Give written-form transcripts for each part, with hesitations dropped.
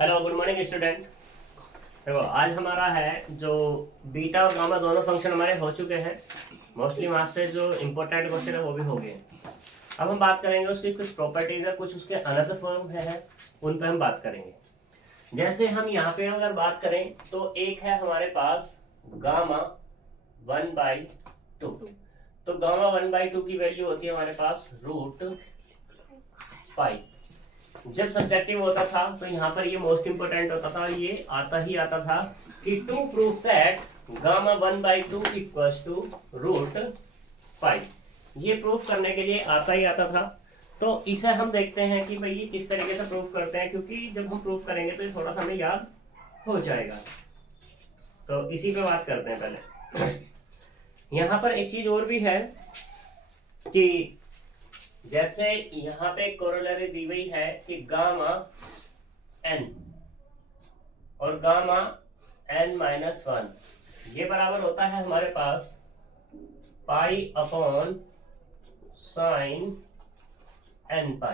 Hello good morning student. देखो आज हमारा है जो बीटा और गामा दोनों फंक्शन हमारे हो चुके हैं। मोस्टली वहाँ से जो इम्पोर्टेंट क्वेश्चन है वो भी हो गए। अब हम बात करेंगे उसकी कुछ प्रॉपर्टीज है, कुछ उसके अनदर फॉर्म है, उन पे हम बात करेंगे। जैसे हम यहाँ पे अगर बात करें तो एक है हमारे पास गामा 1/2। तो गामा 1/2 की वैल्यू होती है हमारे पास √π। जब सब्जेक्टिव होता था तो यहाँ पर ये मोस्ट इंपोर्टेंट होता था, ये आता ही आता था कि to proof that gamma 1/2 equals to √π। ये प्रूफ करने के लिए आता ही आता था। तो इसे हम देखते हैं कि भाई ये किस तरीके से प्रूफ करते हैं, क्योंकि जब हम प्रूफ करेंगे तो ये थोड़ा सा हमें याद हो जाएगा। तो इसी पे बात करते हैं पहले। यहाँ पर एक चीज और भी है कि जैसे यहाँ पे कोरोलरी दी हुई है कि गामा n और गामा n-1 ये बराबर होता है हमारे पास π/sin nπ।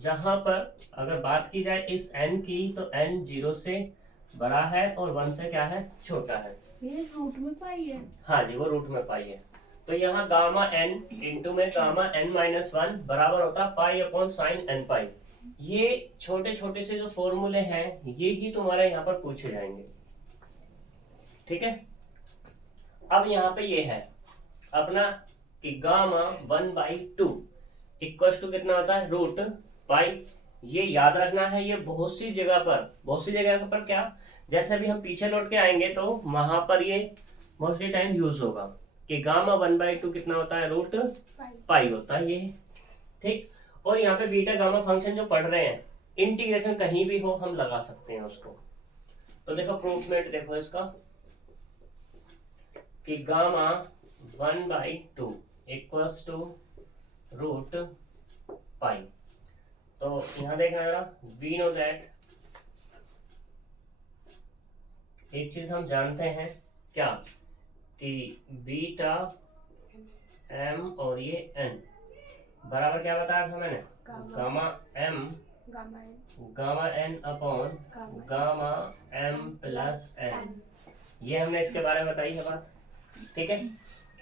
जहां पर अगर बात की जाए इस n की तो n 0 से बड़ा है और 1 से क्या है, छोटा है। ये रूट में पाई है। हाँ जी, वो रूट में पाई है। तो यहाँ गामा n इंटू में गामा n-1 बराबर होता है π/sin nπ। ये छोटे छोटे से जो फॉर्मूले हैं ये ही तुम्हारे यहाँ पर पूछे जाएंगे, ठीक है। अब यहाँ पे ये है अपना कि गामा 1/2 इक्वल्स टू कितना होता है, √π। ये याद रखना है, ये बहुत सी जगह पर क्या, जैसे भी हम पीछे लौट के आएंगे तो वहां पर ये मोस्टली टाइम यूज होगा कि गामा 1/2 कितना होता है, √π होता है ये, ठीक। और यहाँ पे बीटा गामा फंक्शन जो पढ़ रहे हैं, इंटीग्रेशन कहीं भी हो हम लगा सकते हैं उसको। तो देखो प्रूफमेंट देखो इसका कि गामा 1/2 इक्वल्स टू √π। तो यहाँ देखना जरा, वी नो दैट, एक चीज हम जानते हैं क्या कि बीटा m और ये n बराबर क्या बताया था मैंने, gamma m gamma n upon gamma m plus n। ये हमने इसके बारे में बताई है बात, ठीक है।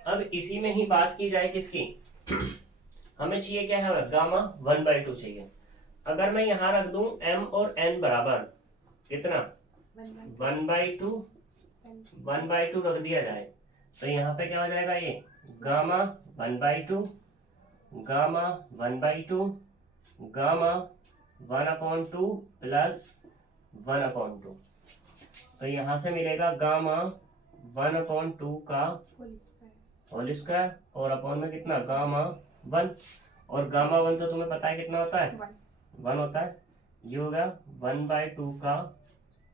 अब इसी में ही बात की जाए किसकी, हमें चाहिए क्या है, गामा 1/2 चाहिए। अगर मैं यहाँ रख दूं m और n बराबर कितना 1/2 रख दिया जाए तो यहाँ पे क्या हो जाएगा, ये गामा 1/2 गामा 1/2 गामा 1/2 प्लस 1/2। तो यहाँ से मिलेगा गामा 1/2 का होल स्क्वायर और अपॉन में कितना, गामा 1। और गामा 1 तो तुम्हें पता है कितना होता है, 1 होता है। ये होगा 1/2 का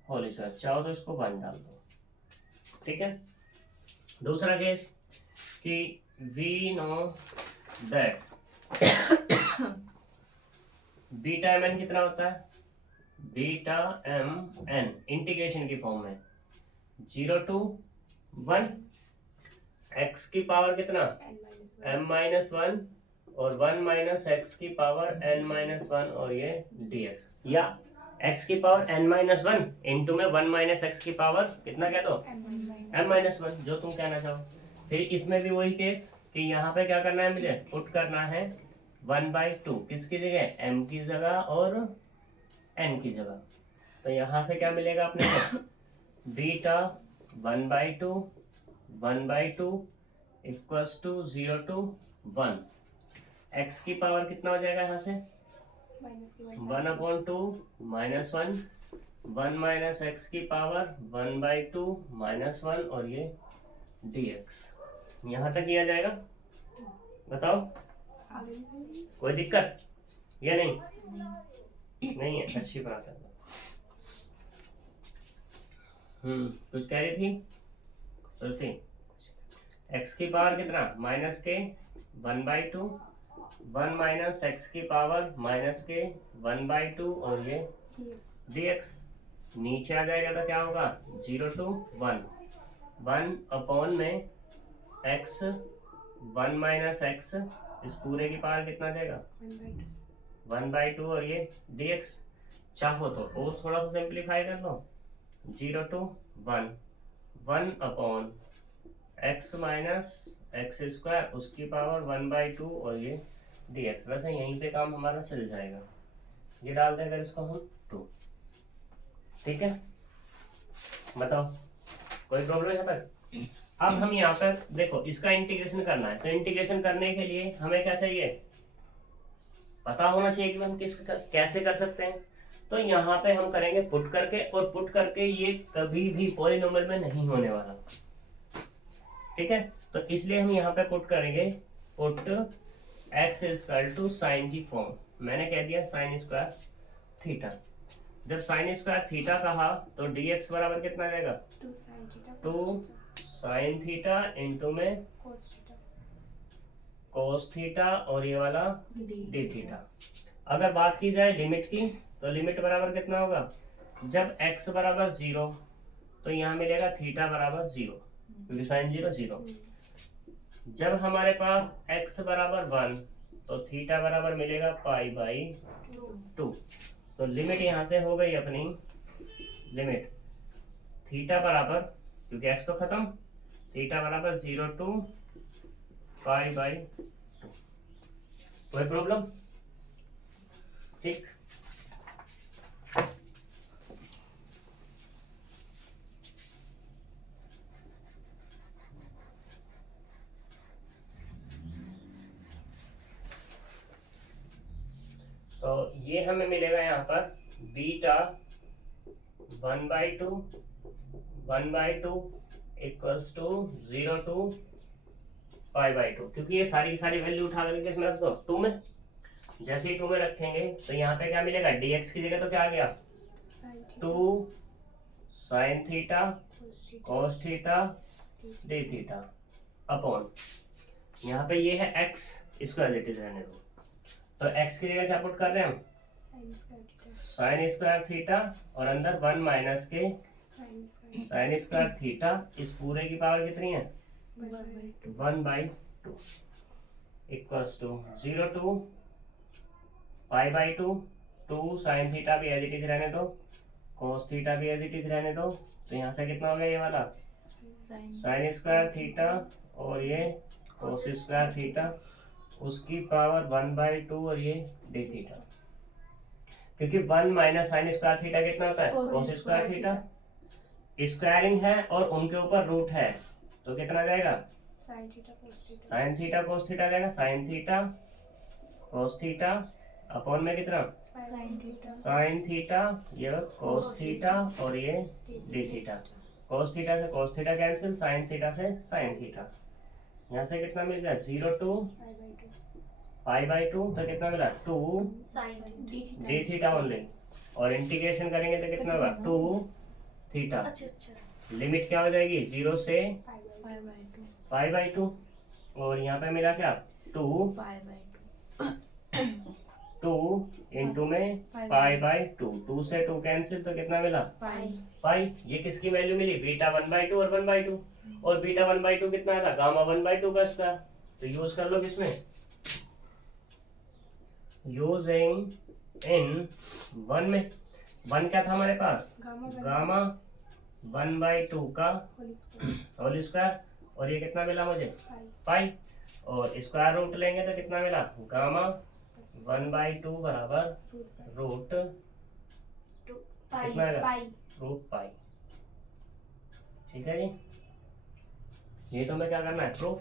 होल स्क्वायर, चाहो तो इसको 1 डाल दो, ठीक है। दूसरा केस कि we know that beta mn कितना होता है, बीटा mn इंटीग्रेशन की फॉर्म में 0 to 1 x की पावर कितना m-1 और 1 माइनस एक्स की पावर n-1 और ये dx, या x की पावर n-1 इंटू में 1 माइनस एक्स की पावर कितना कह दो m-1, जो तुम कहना चाहो। फिर इसमें भी वही केस कि यहाँ पे क्या करना है, मुझे पुट करना है 1/2 किसकी जगह, m की जगह और n की जगह। तो यहाँ से क्या मिलेगा अपने को, beta 1/2 equals to 0 to 1। x की पावर कितना हो जाएगा यहाँ से 1/2 -1 1 माइनस एक्स की पावर 1/2 -1 और ये dx। यहाँ तक किया जाएगा, बताओ कोई दिक्कत या नहीं, नहीं है, अच्छी बात है। कुछ कह रही थी सोचती, x की पावर कितना माइनस के 1/2 1 माइनस एक्स की पावर माइनस के 1/2 और ये dx। नीचे आ जाएगा तो क्या होगा, 0 to 1 1 अपॉन में x 1 माइनस एक्स, इस पूरे की पावर कितना जाएगा 1/2 और ये dx। चाहो तो और थोड़ा सा सिंप्लीफाई कर लो, 0 to 1, 1/x minus x square उसकी पावर 1/2 और ये dx। वैसे यहीं पे काम हमारा चल जाएगा, ये डाल दें अगर इसको हम 2। ठीक है, बताओ कोई प्रॉब्लम यहाँ पर? अब हम यहाँ पर देखो इसका इंटीग्रेशन करना है, तो इंटीग्रेशन करने के लिए हमें क्या चाहिए, पता होना चाहिए कि हम कैसे कर सकते हैं। तो यहाँ पे हम करेंगे पुट करके, और पुट करके ये कभी भी पॉलिनोमियल में नहीं होने वाला। ठीक है, तो इसलिए हम यहाँ पे पुट करेंगे, put x equal to sine की फॉर्म, मैंने कह दिया साइन स्क्वायर थीटा। जब साइन स्क्वायर थीटा कहा तो dx बराबर कितना आ जाएगा, 2 साइन थीटा इंटू में कोस थीटा और ये वाला डी थीटा। अगर बात की जाए लिमिट की, तो लिमिट बराबर कितना होगा, जब x बराबर 0 तो यहाँ मिलेगा थीटा बराबर 0, क्योंकि साइन 0 0। जब हमारे पास x बराबर 1 तो थीटा बराबर मिलेगा π/2। तो लिमिट यहाँ से हो गई अपनी, लिमिट थीटा बराबर, क्योंकि x तो खत्म, थीटा बराबर 0 to π/2। कोई प्रॉब्लम? ठीक, तो ये हमें मिलेगा यहाँ पर बीटा 1/2 इक्वल्स टू 0 to π/2, क्योंकि ये सारी की सारी वैल्यू उठा करके इसमें रख दो 2 में। जैसे ही 2 में रखेंगे तो यहाँ पे क्या मिलेगा, dx की जगह तो क्या आ गया, 2 sine theta cos theta D theta upon, यहाँ पे ये है x, इसको एज इट इज रहने दो। तो x की जगह क्या पुट कर रहे हैं हम, साइन स्क्वायर थीटा, और अंदर 1 माइनस के साइन स्क्वायर थीटा, इस पूरे की पावर कितनी है, 1/2 equals to 0 to π/2, 2 sine theta भी एज इट इज रहने दो, कोस थीटा भी एज इट इज रहने दो। तो यहाँ से कितना हो गया, ये वाला साइन स्क्वायर थीटा और ये कोस स्क्वायर थीटा, उसकी पावर 1/2 और ये डी थीटा, क्योंकि 1 माइनस साइन स्क्वायर थीटा कितना होता है, कोस स्क्वायर थीटा। स्क्वायरिंग है और उनके ऊपर रूट है, तो कितना जाएगा, साइन थीटा कोस थीटा जाएगा, sine theta cos theta upon में कितना, साइन थीटा, ये कोस थीटा और ये डी थीटा। कोस थीटा से cos theta cancel, sine theta से साइन थीटा। यहाँ से कितना मिल गया, 0 to π/2, तो कितना मिला, 2 डी थीटा ओनली, और इंटीग्रेशन करेंगे तो कितना होगा, 2 थीटा। लिमिट क्या हो जाएगी, 0 से π/2, और यहाँ पे मिला क्या, 2 इंटू में π/2, 2 से 2 कैंसिल, तो कितना मिला, पाई। ये किसकी वैल्यू मिली, बीटा 1/2 और 1/2, और बीटा 1/2 कितना था, गामा 1/2 का स्क्वायर। तो यूज कर लो किसमें, यूजिंग इन 1 में। 1 क्या था हमारे पास, गामा 1/2 का होल स्क्वायर, और ये कितना मिला मुझे, पाई, और स्क्वायर रूट लेंगे तो कितना मिला, गामा 1/2 बराबर रूट कितना आएगा, रूट पाई। ठीक है जी, ये तो मैं क्या करना है, प्रूफ।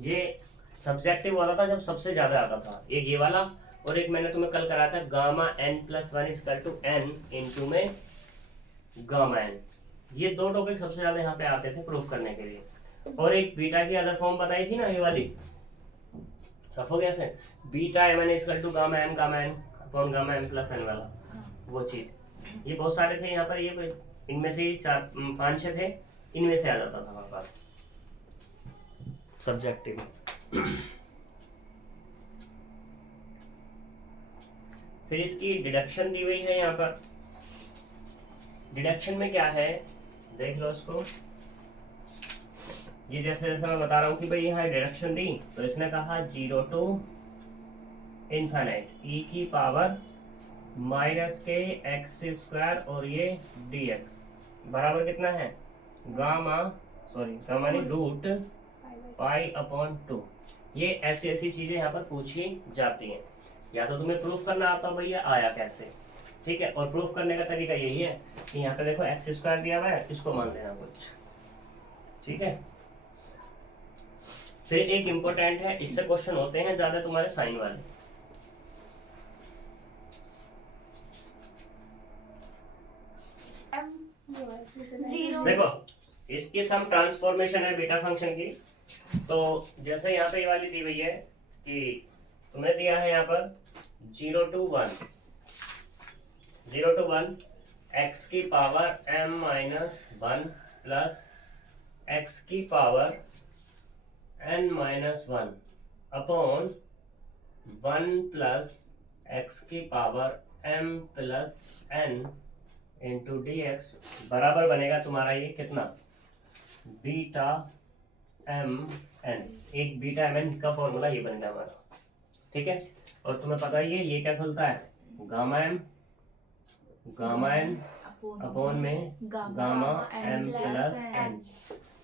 ये सब्जेक्टिव वाला था जब सबसे ज्यादा आता था, एक ये वाला, और एक मैंने तुम्हें कल कराया था gamma n+1 equal to n into में गामा n। ये दो टॉपिक सबसे ज्यादा यहाँ पे आते थे प्रूफ करने के लिए। और एक बीटा की अदर फॉर्म बताई थी ना, ये वाली रखोगे ऐसे, beta mn equal to gamma m upon gamma m+n वाला, वो चीज। ये बहुत सारे थे यहाँ पर, ये इनमें से 4-5-6 थे, इनमें से आ जाता था हमारे पास सब्जेक्टिव। फिर इसकी डिडक्शन दी हुई है यहाँ पर। डिडक्शन में क्या है, देख लो इसको। ये जैसे जैसे मैं बता रहा हूँ कि भाई यहाँ डिडक्शन दी, तो इसने कहा 0 to इनफाइनाइट ई की पावर माइनस के एक्स स्क्वायर और ये dx बराबर कितना है गामा नहीं रूट पाई अपॉन 2। ये ऐसी ऐसी चीजें यहाँ पर पूछी जाती हैं, या तो तुम्हें प्रूफ करना आता हो भैया आया कैसे, ठीक है। और प्रूफ करने का तरीका यही है कि यहाँ पे देखो एक्स स्क्वायर दिया हुआ है, इसको मान लेना कुछ, ठीक है। फिर एक इम्पोर्टेंट है, इससे क्वेश्चन होते हैं ज्यादा तुम्हारे साइन वाले। देखो इसकी सम ट्रांसफॉर्मेशन है बीटा फंक्शन की। तो जैसे यहाँ पे ये वाली दी हुई है कि तुम्हें दिया है यहाँ पर 0 to 1 एक्स की power m minus 1 plus x की power n minus 1 upon 1 plus x की power m plus n into dx बराबर बनेगा तुम्हारा ये कितना बीटा एम एन। एक बीटा एम एन का फॉर्मूला ये बनेगा हमारा, ठीक है। और तुम्हें पता ही है ये क्या खुलता है गामा एन अपॉन में gamma M plus N.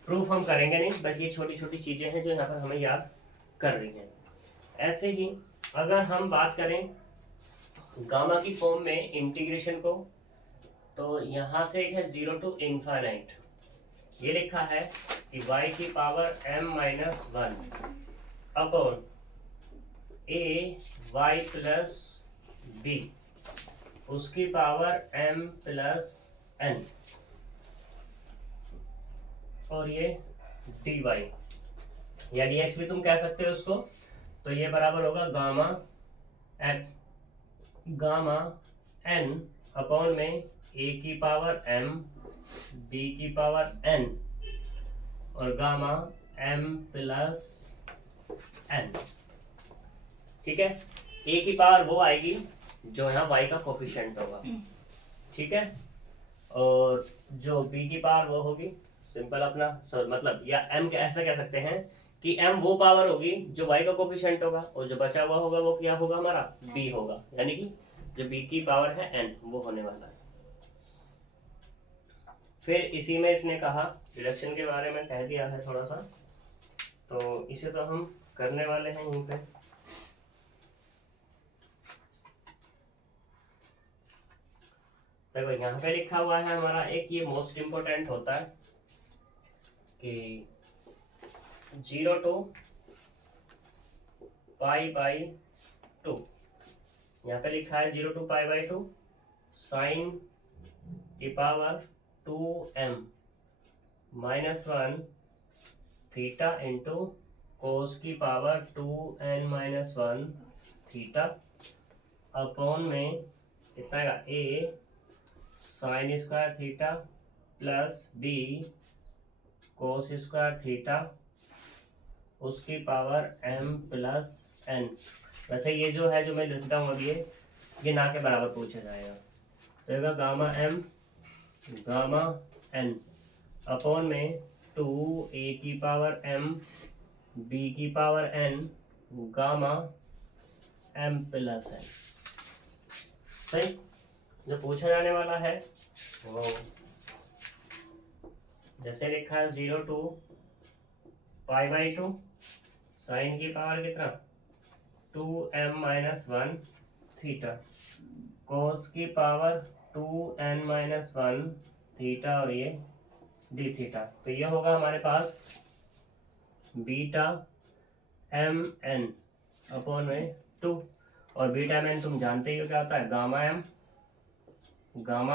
Proof हम करेंगे नहीं, बस ये छोटी छोटी चीजें हैं जो यहाँ पर हमें याद कर रही हैं। ऐसे ही अगर हम बात करें गामा की फॉर्म में इंटीग्रेशन को, तो यहाँ से एक है 0 to इनफाइनाइट, ये लिखा है कि y की power m minus 1 upon a y plus b उसकी पावर m प्लस n और ये dy या dx भी तुम कह सकते हो उसको। तो ये बराबर होगा गामा n अपॉन में a की पावर m b की पावर n और गामा m प्लस n, ठीक है। a की पावर वो आएगी जो यहाँ y का कोफिशिएंट होगा, ठीक है। और जो b की पावर वो होगी सिंपल अपना मतलब, या m ऐसा कह सकते हैं कि m वो पावर होगी जो y का कोफिशिएंट होगा, और जो बचा हुआ होगा वो क्या होगा हमारा b होगा, यानी कि जो b की पावर है n वो होने वाला है। फिर इसी में इसने कहा रिडक्शन के बारे में कह दिया है थोड़ा सा, तो इसे तो हम करने वाले हैं यहीं पे। देखो यहाँ पे लिखा हुआ है हमारा एक, ये मोस्ट इम्पोर्टेंट होता है कि 0 to पाई बाई 2, यहाँ पे लिखा है 0 to पाई बाई 2 साइन की power 2m minus 1 theta into cos की power 2n minus 1 theta upon में कितना आएगा a sign square theta plus b cos square theta उसकी पावर m प्लस n। वैसे ये जो है जो मैं लिखता हूँ अभी ये ना के बराबर पूछा जाएगा, तो गामा n अपॉन में 2a की पावर m b की power n gamma m plus n। सही, जो पूछा जाने वाला है वो जैसे लिखा है 0 to पाई बाई 2 साइन की पावर कितना 2m माइनस 1 थीटा कोस की पावर 2n माइनस 1 थीटा और ये डी थीटा। तो ये होगा हमारे पास बीटा एम एन अपॉन में 2, और बीटा एम एन तुम जानते ही हो क्या होता है गामा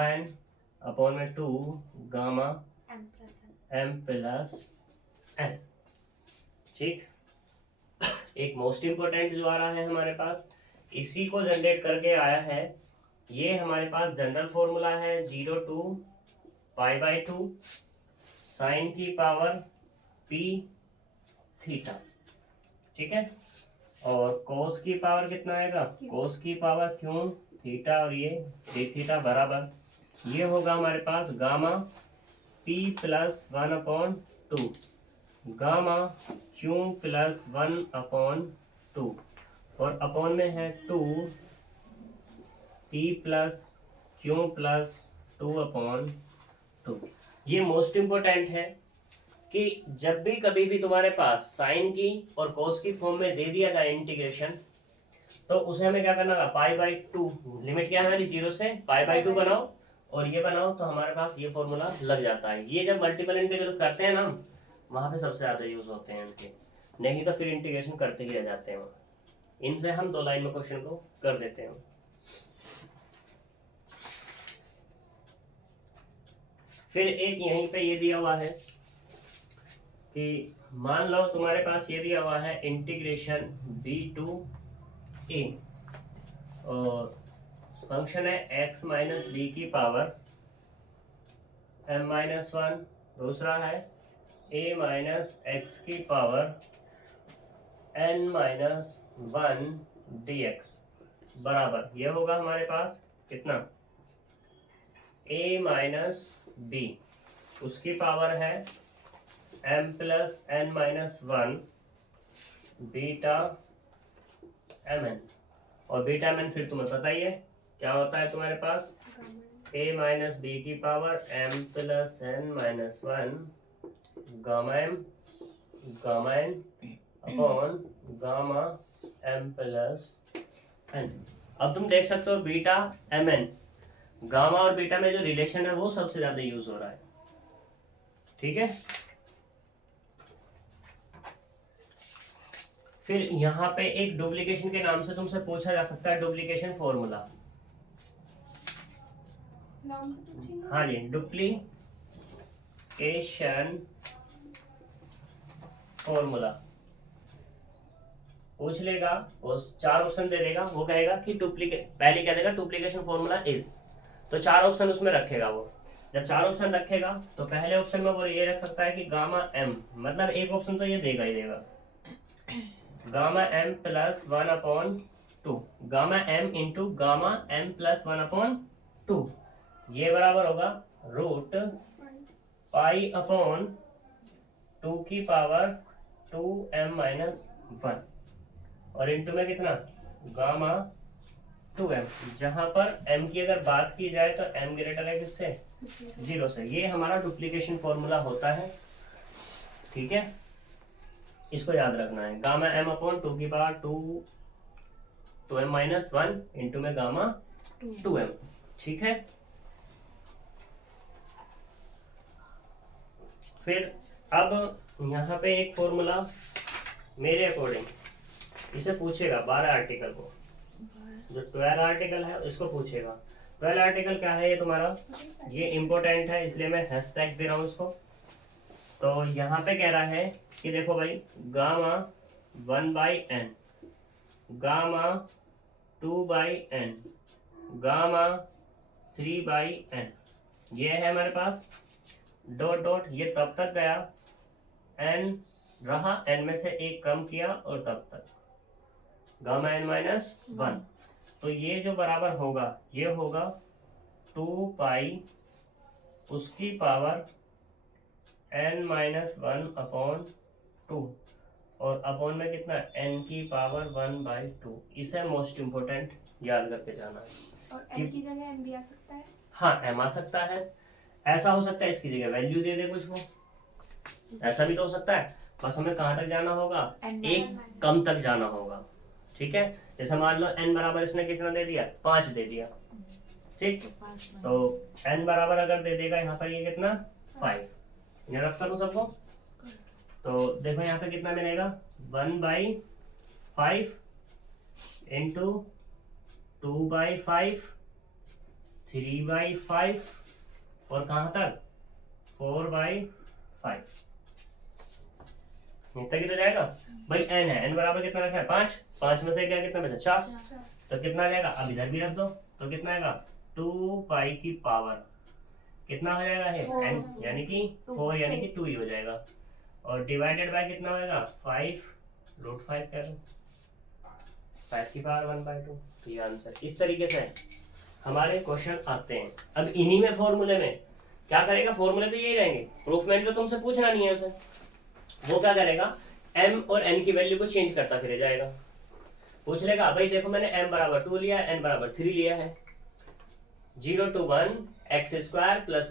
एन अपॉन में 2 गामा एम प्लस एन, ठीक। एक मोस्ट इम्पोर्टेंट जो आ रहा है हमारे पास, इसी को जनरेट करके आया है, ये हमारे पास जनरल फॉर्मूला है 0 to पाई बाई 2 साइन की पावर p थीटा, ठीक है। और कोस की पावर कितना आएगा कोस की पावर क्यों थीटा और ये डी थीटा बराबर ये होगा हमारे पास gamma p plus 1 upon 2 gamma Q plus 1 upon 2 और अपॉन में है 2p प्लस क्यू प्लस 2/2। ये मोस्ट इम्पोर्टेंट है कि जब भी कभी भी तुम्हारे पास साइन की और कोस की फॉर्म में दे दिया जाए इंटीग्रेशन, तो उसे हमें क्या करना है, π/2, लिमिट क्या है हमारी 0 से π/2 बनाओ और ये बनाओ, तो हमारे पास ये फॉर्मूला लग जाता है। ये जब मल्टीपल इंटीग्रल करते हैं ना, वहां पे सबसे ज्यादा यूज होते हैं इनके, नहीं तो फिर इंटीग्रेशन करते ही रह जाते हैं। इनसे हम 2 लाइन में क्वेश्चन को कर देते हैं। फिर एक यहीं पे ये दिया हुआ है कि मान लो तुम्हारे पास ये दिया हुआ है इंटीग्रेशन b टू a और फंक्शन है x माइनस बी की पावर m-1, दूसरा है a माइनस एक्स की पावर n-1 dx बराबर ये होगा हमारे पास कितना, a माइनस बी उसकी पावर है m plus n-1 beta mn, और बीटा mn फिर तुम्हें पता ही है क्या होता है तुम्हारे पास, a माइनस बी की power m plus n-1 gamma n upon gamma m plus n। अब तुम देख सकते हो बीटा mn, गामा और बीटा में जो रिलेशन है वो सबसे ज्यादा यूज हो रहा है, ठीक है। फिर यहाँ पे एक डुप्लीकेशन के नाम से तुमसे पूछा जा सकता है, डुप्लीकेशन फॉर्मूला। हाँ जी, डुप्लीकेशन फॉर्मूला पूछ लेगा, वो 4 ऑप्शन दे देगा, वो कहेगा कि पहले क्या देगा, डुप्लीकेशन फॉर्मूला इज, तो 4 ऑप्शन उसमें रखेगा वो। जब 4 ऑप्शन रखेगा तो पहले ऑप्शन में वो ये रख सकता है कि गामा m, मतलब एक ऑप्शन तो ये देगा ही देगा, gamma m plus 1/2, gamma m into gamma m plus 1/2, ये बराबर होगा रूट π/2 की पावर 2m-1, और इंटू में कितना, गामा 2m, जहां पर m की अगर बात की जाए तो m ग्रेटर है किससे, 0 से। ये हमारा डुप्लीकेशन फॉर्मूला होता है, ठीक है, इसको याद रखना है। गामा m/2 की पावर 2m-1 इंटू में गामा 2m, ठीक है। फिर अब यहाँ पे एक फॉर्मूला मेरे अकॉर्डिंग इसे पूछेगा 12 आर्टिकल को, जो 12 आर्टिकल है इसको पूछेगा। 12 आर्टिकल क्या है ये तुम्हारा, ये इम्पोर्टेंट है इसलिए मैं हैशटैग दे रहा हूँ इसको। तो यहाँ पे कह रहा है कि देखो भाई, gamma 1/n, gamma 2/n, gamma 3/n, ये है हमारे पास डॉट डॉट, ये तब तक गया n रहा, n में से एक कम किया और तब तक गामा n-1, तो ये जो बराबर होगा ये होगा 2π उसकी पावर n-1/2, और अपॉन में कितना, n की पावर 1/2। इसे मोस्ट इम्पोर्टेंट याद करके जाना है। और n की जगह n भी आ सकता है, हाँ m आ सकता है, ऐसा हो सकता है इसकी जगह वैल्यू दे दे कुछ वो, ऐसा भी तो हो सकता है। बस हमें कहाँ तक जाना होगा, एक कम तक जाना होगा, ठीक है। जैसे मान लो n बराबर इसने कितना दे दिया, 5 दे दिया, ठीक, तो n बराबर अगर दे देगा यहाँ पर ये कितना, 5, यहाँ रफ करूँ सबको, तो देखो यहाँ पे कितना मिलेगा, 1/5 इंटू 2/5 3/5 और कहाँ तक 4/5, इतना ही तो जाएगा भाई। n है, n बराबर कितना रखना है, 5 में से क्या कितना बचा, 4, तो कितना आ जाएगा, अब इधर भी रख दो तो कितना आएगा, 2π की पावर कितना हो जाएगा है n, यानी कि 4 यानी कि 2 ही हो जाएगा, और डिवाइडेड बाय कितना होगा, 5√5 कर दो, 5 की पावर 1/2, तो ये आंसर। इस तरीके से हमारे क्वेश्चन आते हैं। अब इन्हीं में फॉर्मूले में क्या करेगा, फॉर्मूले तो यही रहेंगे, प्रूफ में तो तुमसे पूछना नहीं है उसे, वो क्या करेगा, m और n की वैल्यू को चेंज करता फिर जाएगा। पूछ लेगा भाई देखो मैंने m बराबर 2 लिया n बराबर 3 लिया है। 0 to 1 x square plus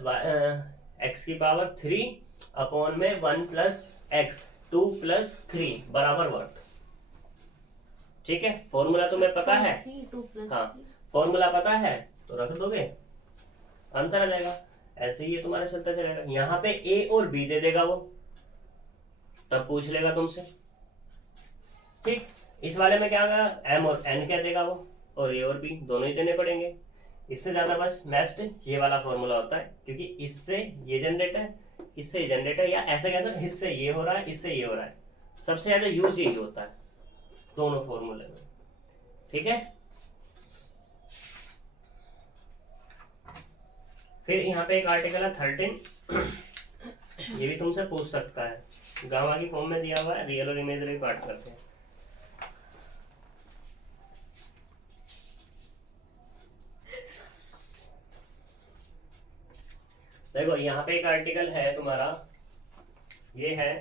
x की पावर 3 अपॉन में 1 प्लस x 2 प्लस 3 बराबर व्हाट। ठीक है, फॉर्मूला तुम्हें पता है, 3 2 प्लस हाँ फॉर्मूला पता है तो रख दोगे, आंसर आ जाएगा। ऐसे ही ये तुम्हारा चलता चलेगा। यहाँ पे a और b दे देगा वो, तब पूछ लेगा तुमसे। ठीक, इस वाले में क्या होगा, m और n क्या देगा वो, और a और b दोनों ही देने पड़ेंगे। इससे ज्यादा बस बेस्ट ये वाला फॉर्मूला होता है, क्योंकि इससे ये जनरेट है, इससे ये जनरेट है, या ऐसे कहते हैं इससे ये हो रहा है, इससे ये हो रहा है। सबसे ज्यादा यूज यही होता है दोनों फॉर्मूले में। ठीक है, फिर यहाँ पे एक आर्टिकल है 13, ये भी तुमसे पूछ सकता है, गामा की फॉर्म में दिया हुआ है, रियल और इमेजिनरी पार्ट करते हैं। देखो यहाँ पे एक आर्टिकल है तुम्हारा, ये है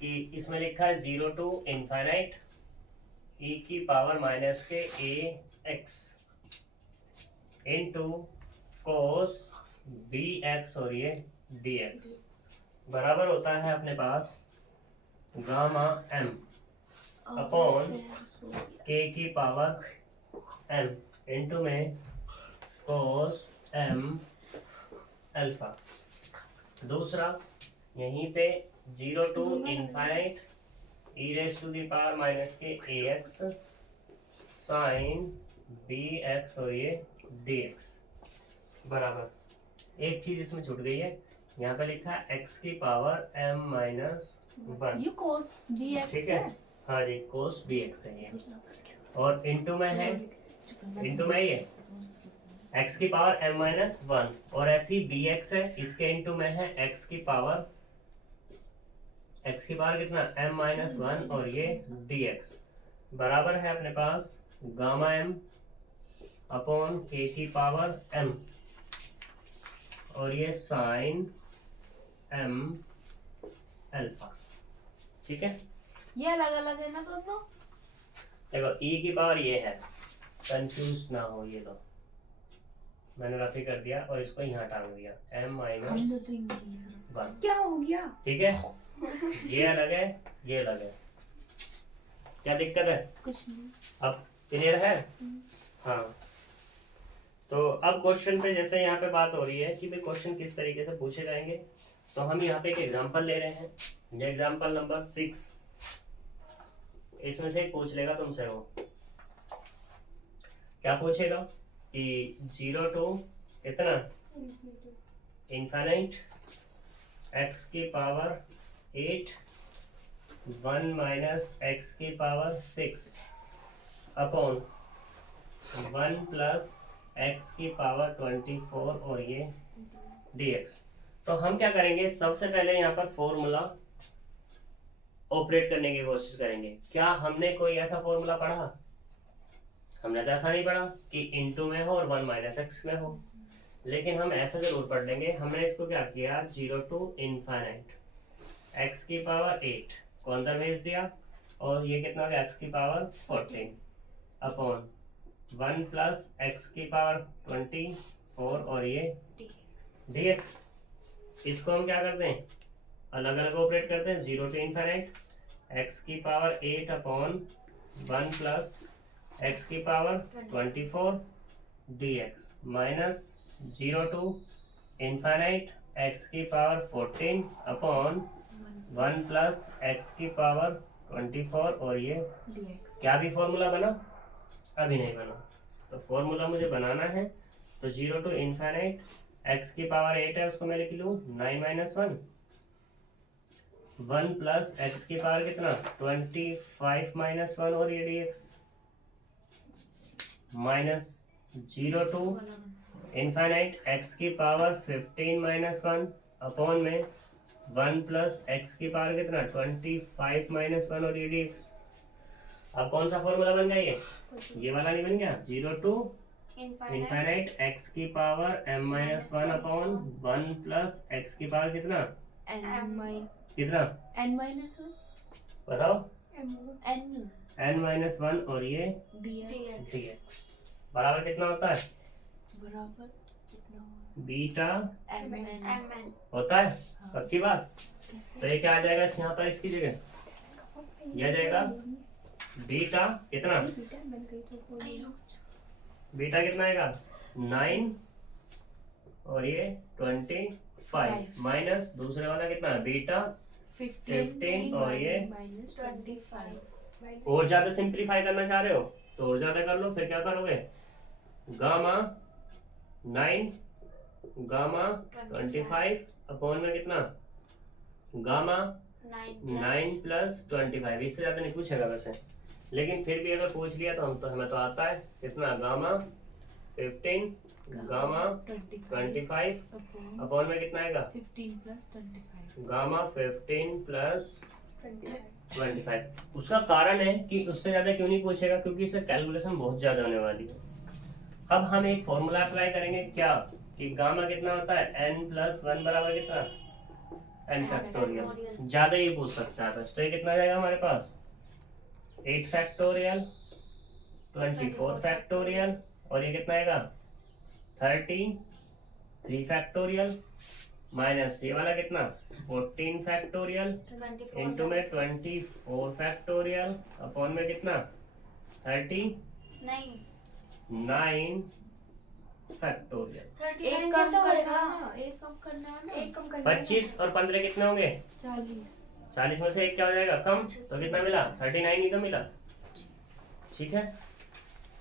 कि इसमें लिखा है 0 to इनफाइनाइट e की power minus K ax into cos bx और ये dx बराबर होता है अपने पास गामा m अपॉन k की पावर m इनटू में cos m अल्फा। दूसरा यहीं पे 0 to infinite e raise to the power minus K ax sine bx और ये dx बराबर। एक चीज इसमें छूट गई है, यहाँ पे लिखा है x की पावर m माइनस 1। ये cos bx ठीक है, हाँ जी cos bx है ये, और इनटू में है, इनटू में ये x की पावर m माइनस 1, और ऐसी bx है, इसके इनटू में है x की पावर कितना m माइनस 1 और ये dx बराबर है अपने पास गामा m अपॉन k की पावर m और ये साइन m अल्फा। ठीक है, ये अलग अलग है ना दोनों। देखो e की पावर ये है, कंफ्यूज ना हो, ये लो मैंने रफी कर दिया और इसको यहाँ टांग दिया m माइनस 1। क्या हो गया? ठीक है, ये अलग है, ये अलग है, क्या दिक्कत है? कुछ नहीं। अब क्लियर है? हाँ, तो अब क्वेश्चन पे जैसे यहाँ पे बात हो रही है कि भाई क्वेश्चन किस तरीके से पूछे जाएंगे, तो हम यहाँ पे एक एग्जांपल ले रहे हैं, ये एग्जांपल नंबर 6। इसमें से एक पूछ लेगा तुमसे, वो क्या पूछेगा कि 0 to कितना इनफाइनाइट x की पावर 8 1 माइनस x की पावर 6 अपॉन 1 प्लस x की पावर 24 और ये dx। तो हम क्या करेंगे, सबसे पहले यहाँ पर फॉर्मूला ऑपरेट करने की कोशिश करेंगे। क्या हमने कोई ऐसा फॉर्मूला पढ़ा? हमने तो ऐसा नहीं पढ़ा कि इनटू में हो और 1 माइनस एक्स में हो, लेकिन हम ऐसा जरूर पढ़ लेंगे। हमने इसको क्या किया, 0 to इनफाइनाइट x की पावर 8 को अंदर भेज दिया, और ये कितना हो गया x की पावर 14 अपॉन 1 प्लस x की पावर 24 और ये dx। इसको हम क्या करते हैं, अलग अलग ऑपरेट करते हैं। 0 to इनफाइनाइट x की पावर 8 अपॉन 1 प्लस x की power 24 dx minus 0 to infinite x की पावर 14 अपॉन 1 प्लस x की पावर 24 और ये dx। क्या भी फॉर्मूला बना? अभी नहीं बना, तो फॉर्मूला मुझे बनाना है। तो 0 to इनफाइनाइट x की पावर 8 है, उसको मैं लिख लूँ 9 माइनस 1 1 प्लस x की पावर कितना 25 माइनस 1 और ये dx minus 0 to infinite x की पावर 15 माइनस 1 अपॉन में 1 प्लस x की पावर कितना 25 माइनस 1 और ये dx। अब कौन सा फॉर्मूला बन गया ये वाला नहीं बन गया? 0 to इनफाइनाइट x की power m minus 1 upon 1 plus x की पावर कितना n कितना n माइनस 1 बताओ? n n-1 और ये dx dx बराबर कितना होता है? बराबर कितना हुआ? बीटा mn होता है, पक्की बात। तो ये क्या आ जाएगा यहाँ पर इसकी जगह? ये आ जाएगा बीटा कितना? बीटा कितना आएगा? 9 और ये 25 माइनस दूसरे वाला कितना है? बीटा 15 और ये माइनस 25 और ज्यादा सिंपलीफाई करना चाह रहे हो तो और ज्यादा कर लो। फिर क्या करोगे? गामा 9 गामा 25 अपॉन में कितना? Gamma 9 plus 25। इससे ज्यादा नहीं पूछेगा वैसे, लेकिन फिर भी अगर पूछ लिया तो हमें तो आता है कितना? गामा 15 गामा 25 अपॉन में कितना आएगा? 15 प्लस 25 गामा 15 प्लस 25। उसका कारण है कि उससे ज्यादा क्यों नहीं पूछेगा, क्योंकि इससे कैलकुलेशन बहुत ज्यादा होने वाली है। अब हम एक फॉर्मूला अप्लाई करेंगे क्या, कि गामा कितना होता है? n+1 बराबर कितना? n factorial. ज्यादा ही पूछ सकता है बस। तो ये कितना आ जाएगा हमारे पास? 8 फैक्टोरियल 24 फैक्टोरियल और ये कितना आएगा? 33 फैक्टोरियल माइनस ये वाला कितना? 14 फैक्टोरियल इंटू में 24 फैक्टोरियल अपॉन में कितना? 39 फैक्टोरियल। एक कम करना ना, एक कम करना है ना, एक कम करना 25 और 15 कितने होंगे? 40 में से एक क्या हो जाएगा? कम। तो कितना मिला? 39 ही तो मिला। ठीक है,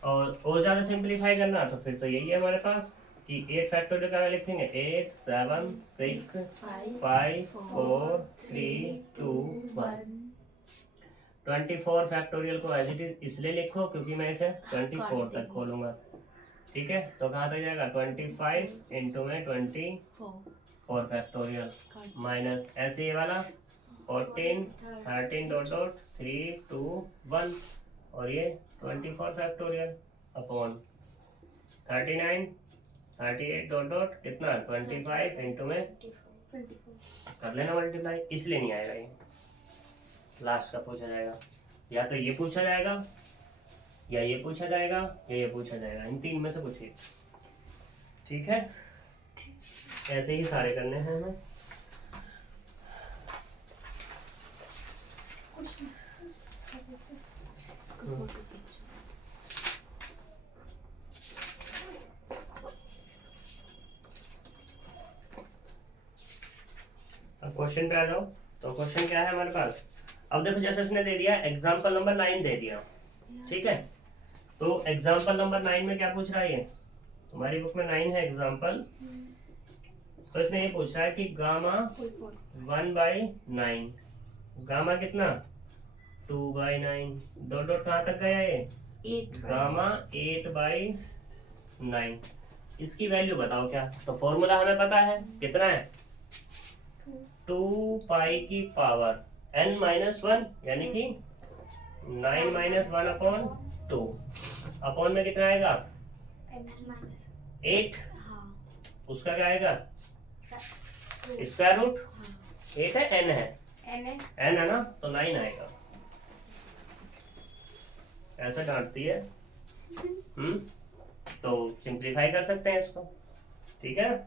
और ज्यादा सिंपलीफाई करना तो फिर तो यही है हमारे पास कि 8 फैक्टोरियल का लिखेंगे 8 7 6 5 4 3 2 1। 24 फैक्टोरियल को एज इट इज इसलिए लिखो क्योंकि मैं इसे 24 तक खोलूंगा। ठीक है, तो कहाँ तक जाएगा? 25 इंटू में 24 फैक्टोरियल माइनस ऐसे ये वाला 14 13 डॉट डॉट 3 2 1 और ये 24 फैक्टोरियल अपॉन 39 38 डॉट डॉट कितना? 25 इंटू में कर लेना मल्टीप्लाई। इसलिए नहीं आएगा ये, लास्ट का पूछा जाएगा। या तो ये पूछा जाएगा या ये पूछा जाएगा या ये पूछा जाएगा, इन तीन में से पूछिए। ठीक है, ऐसे ही सारे करने हैं हमें। अब क्वेश्चन पे आ जाओ। तो क्वेश्चन क्या है हमारे पास? अब देखो, जैसे इसने दे दिया एग्जाम्पल नंबर 9 दे दिया। ठीक है, तो एग्जाम्पल नंबर 9 में क्या पूछ रहा है? ये तुम्हारी बुक में 9 है एग्जाम्पल। तो इसने ये पूछ रहा है कि गामा 1/9 गामा कितना? 2/9 डॉट डॉट कहाँ तक गया ये? 8 गामा 8/9। इसकी वैल्यू बताओ क्या। तो फॉर्मूला हमें पता है कितना है? 2 पाई की पावर n-1 यानी कि 9 - 1 अपॉन 2 अपॉन में कितना आएगा? 8। उसका क्या आएगा? स्क्वायर रूट 8 है n है n है ना, तो 9 आएगा। ऐसा काटती है। तो सिंप्लीफाई कर सकते हैं इसको। ठीक है ना,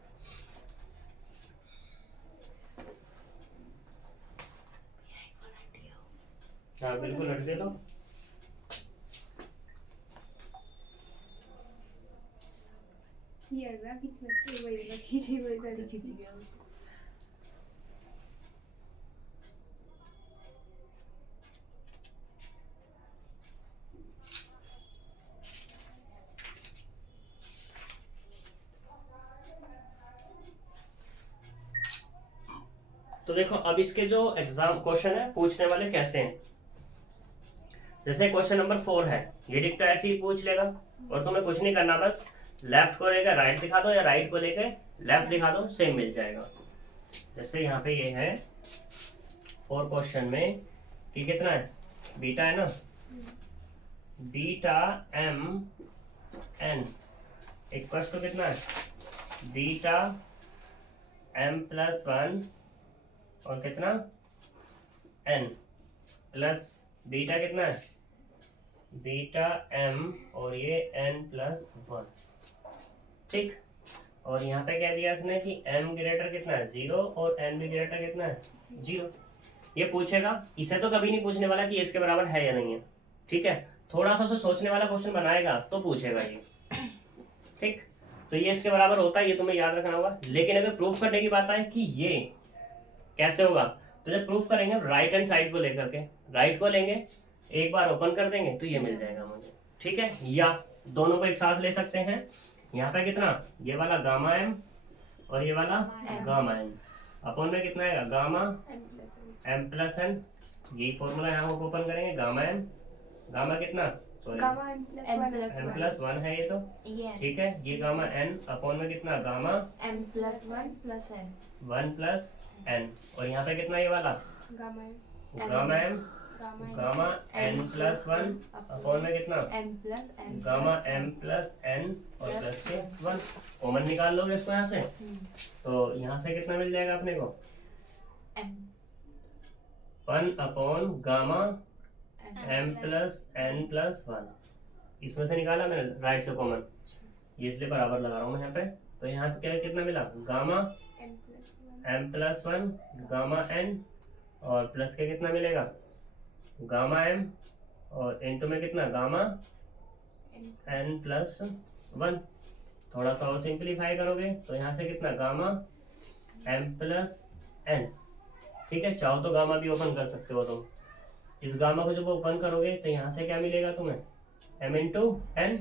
हाँ बिल्कुल हट दे लो। खींच गया। तो देखो, अब इसके जो एग्जाम क्वेश्चन है पूछने वाले कैसे हैं। जैसे क्वेश्चन नंबर 4 है, ये डिक्टा ऐसे ही पूछ लेगा और तुम्हें कुछ नहीं करना, बस लेफ्ट को लेकर राइट दिखा दो या राइट को लेकर लेफ्ट दिखा दो, सेम मिल जाएगा। जैसे यहाँ पे ये है 4 क्वेश्चन में कि कितना है? बीटा है ना, beta m n equal to कितना है? बीटा m+1 और कितना? n प्लस बीटा कितना है? बीटा m और ये n+1, ठीक। और यहाँ पे क्या दिया इसने कि m ग्रेटर कितना है 0 और n भी ग्रेटर कितना है 0। ये पूछेगा, इसे तो कभी नहीं पूछने वाला कि इसके बराबर है या नहीं है, ठीक है। थोड़ा सा उसे सोचने वाला क्वेश्चन बनाएगा तो पूछेगा ये, ठीक। तो ये इसके बराबर होता है, ये तुम्हें याद रखना होगा। लेकिन अगर प्रूफ करने की बात आए कि ये कैसे होगा, तो जब प्रूफ करेंगे राइट हैंड साइड को लेकर के, राइट को लेंगे, एक बार ओपन कर देंगे तो ये मिल जाएगा मुझे, ठीक है। या दोनों को एक साथ ले सकते हैं। यहाँ पे कितना, ये वाला गामा m और ये वाला गामा n, अपन में कितना आएगा गामा m+n, यही फॉर्मूला यहाँ को ओपन करेंगे, गामा m, गामा कितना, सॉरी m+1 है ये तो, ठीक है। ये गामा n अपॉन में कितना गामा m+1+n 1+n, और यहाँ पे कितना ये वाला gamma m gamma n+1 upon में कितना गामा m+n और प्लस के 1। कॉमन निकाल लोगे इसको यहाँ से, तो यहाँ से कितना मिल जाएगा अपने को 1 अपॉन गामा m+n+1, इसमें से निकाला मैंने राइट से कॉमन, ये इसलिए बराबर लगा रहा हूँ मैं यहाँ पे। तो यहाँ पे क्या कितना मिला गामा m+1 गामा n और प्लस के कितना मिलेगा गामा m और इनटू में कितना गामा n+1। थोड़ा सा और सिंपलीफाई करोगे तो यहाँ से कितना गामा m+n, ठीक है। चाहो तो गामा भी ओपन कर सकते हो तुम। इस गामा को जब ओपन करोगे तो यहाँ से क्या मिलेगा तुम्हें m×n,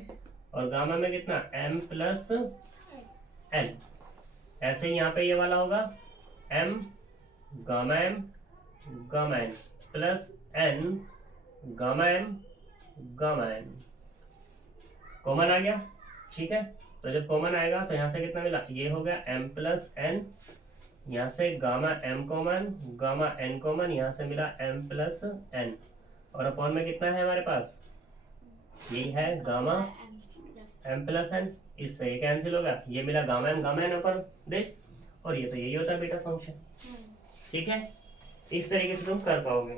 और गामा में कितना m+n। ऐसे ही यहाँ पे ये वाला होगा m gamma n plus n gamma n, common आ गया, ठीक है। तो जब कॉमन आएगा तो यहाँ से कितना मिला, ये हो गया m+n, यहाँ से gamma m common, gamma n common, यहाँ से मिला m+n, और अपॉन में कितना है हमारे पास, ये है गामा m+n, इससे ये कैंसिल होगा, ये मिला गामा n अपॉन दिस, और ये तो यही होता है बीटा फंक्शन, ठीक है। इस तरीके से तुम कर पाओगे।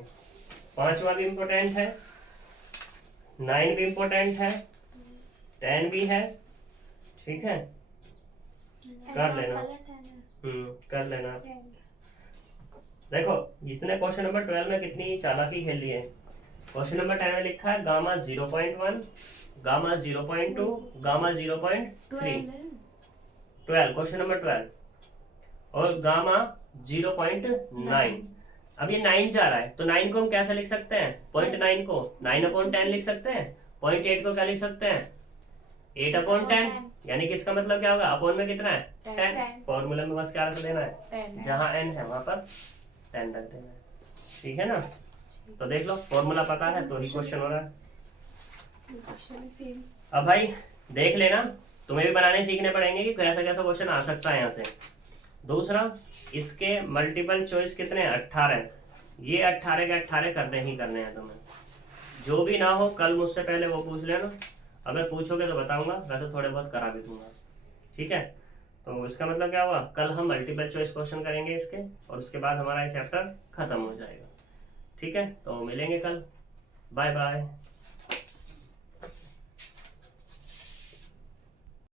5वां भी इम्पोर्टेंट है, 9 भी इम्पोर्टेंट है, 10 भी है, ठीक है। कर लेना, कर लेना। देखो जिसने क्वेश्चन नंबर 12 में कितनी चालाकी खेली है, क्वेश्चन नंबर 10 में लिखा है gamma 0.1, gamma 0.2, gamma 0.3, 12 question number 12, और गामा 0.9। अब ये 9 जा रहा है तो 9 को हम कैसे लिख सकते हैं, 0.9 को 9/10 लिख सकते हैं, 0.8 को क्या लिख सकते हैं 8/10, यानी कि इसका मतलब क्या होगा, अपॉन में कितना है 10, फॉर्मूला में बस क्या रख देना है, जहां n है वहां पर 10 रख देना है, ठीक है ना। तो देख लो फॉर्मूला पता है तो ही क्वेश्चन हो रहा है। अब भाई देख लेना, तुम्हें भी बनाने सीखने पड़ेंगे कि कैसा कैसा क्वेश्चन आ सकता है यहाँ से। दूसरा, इसके मल्टीपल चॉइस कितने हैं 18, ये 18 के 18 करने ही करने हैं तुम्हें। जो भी ना हो कल मुझसे पहले वो पूछ लेना, अगर पूछोगे तो बताऊंगा, वैसे थोड़े बहुत करा भी दूंगा, ठीक है। तो इसका मतलब क्या हुआ, कल हम मल्टीपल चॉइस क्वेश्चन करेंगे इसके, और उसके बाद हमारा ये चैप्टर खत्म हो जाएगा, ठीक है। तो मिलेंगे कल, बाय बाय।